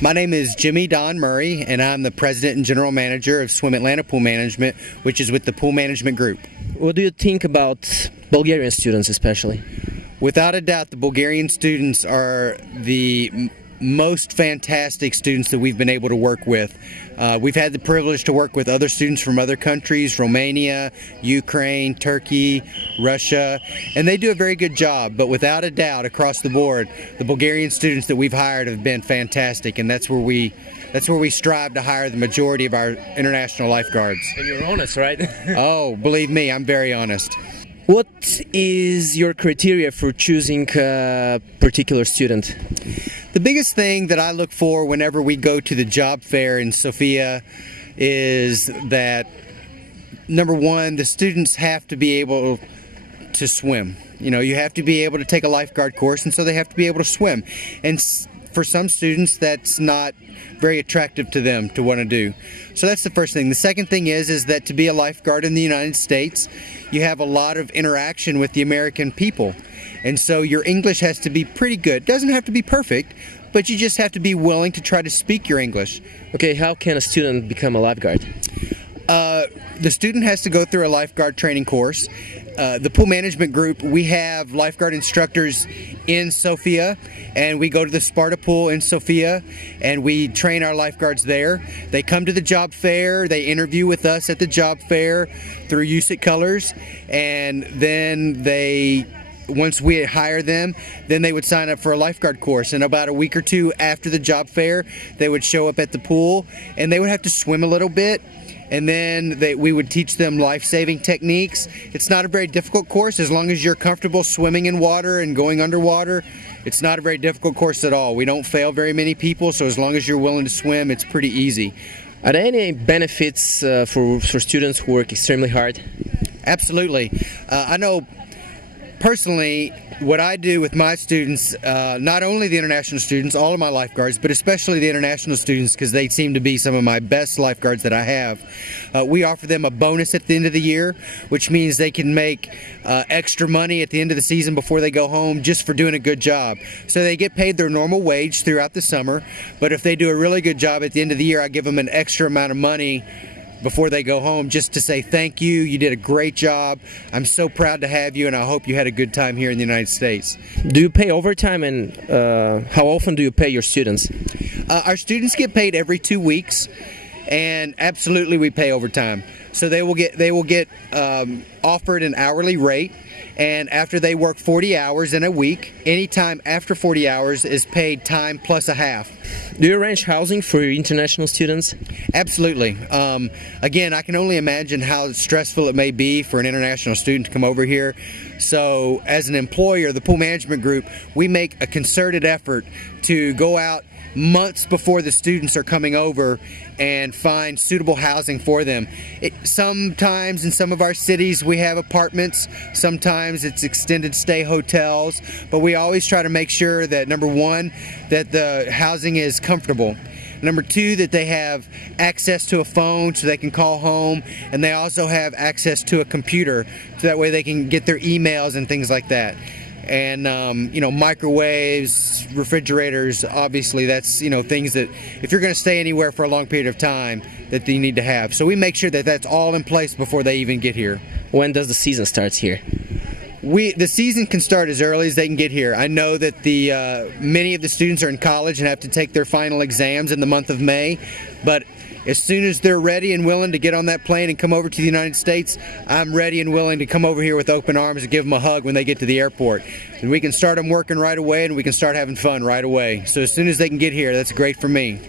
My name is Jimmy Don Murray, and I'm the President and General Manager of Swim Atlanta Pool Management, which is with the Pool Management Group. What do you think about Bulgarian students especially? Without a doubt, the Bulgarian students are the most fantastic students that we've been able to work with. We've had the privilege to work with other students from other countries, Romania, Ukraine, Turkey, Russia, and they do a very good job. But without a doubt, across the board, the Bulgarian students that we've hired have been fantastic, and that's where we strive to hire the majority of our international lifeguards. And you're honest, right? Oh, believe me, I'm very honest. What is your criteria for choosing a particular student? The biggest thing that I look for whenever we go to the job fair in Sofia is that, number one, the students have to be able to swim. You know, you have to be able to take a lifeguard course, and so they have to be able to swim. And for some students, that's not very attractive to them to want to do. So that's the first thing. The second thing is that to be a lifeguard in the United States, you have a lot of interaction with the American people. And so your English has to be pretty good. It doesn't have to be perfect, but you just have to be willing to try to speak your English. Okay, how can a student become a lifeguard? The student has to go through a lifeguard training course. The Pool Management Group, we have lifeguard instructors in Sofia, and we go to the Sparta Pool in Sofia, and we train our lifeguards there. They come to the job fair, they interview with us at the job fair through USIC Colors, and then once we hire them, then they would sign up for a lifeguard course. And about a week or two after the job fair, they would show up at the pool, and they would have to swim a little bit. And then we would teach them life-saving techniques. It's not a very difficult course as long as you're comfortable swimming in water and going underwater. It's not a very difficult course at all. We don't fail very many people, so as long as you're willing to swim, it's pretty easy. Are there any benefits for students who work extremely hard? Absolutely. I know personally, what I do with my students, not only the international students, all of my lifeguards, but especially the international students, because they seem to be some of my best lifeguards that I have, we offer them a bonus at the end of the year, which means they can make extra money at the end of the season before they go home just for doing a good job. So they get paid their normal wage throughout the summer, but if they do a really good job at the end of the year, I give them an extra amount of money before they go home, just to say thank you, you did a great job, I'm so proud to have you, and I hope you had a good time here in the United States. Do you pay overtime, and how often do you pay your students? Our students get paid every 2 weeks, and absolutely we pay overtime. So they will get offered an hourly rate, and after they work 40 hours in a week, any time after 40 hours is paid time plus a half. Do you arrange housing for your international students? Absolutely. Again, I can only imagine how stressful it may be for an international student to come over here. So as an employer, the Pool Management Group, we make a concerted effort to go out months before the students are coming over and find suitable housing for them. Sometimes in some of our cities we have apartments, sometimes it's extended stay hotels, but we always try to make sure that, number one, that the housing is comfortable. Number two, that they have access to a phone so they can call home, and they also have access to a computer so that way they can get their emails and things like that. And you know, microwaves, refrigerators, obviously that's, you know, things that if you're going to stay anywhere for a long period of time that you need to have. So we make sure that that's all in place before they even get here. When does the season start here? The season can start as early as they can get here. I know that many of the students are in college and have to take their final exams in the month of May, but as soon as they're ready and willing to get on that plane and come over to the United States, I'm ready and willing to come over here with open arms and give them a hug when they get to the airport. And we can start them working right away, and we can start having fun right away. So as soon as they can get here, that's great for me.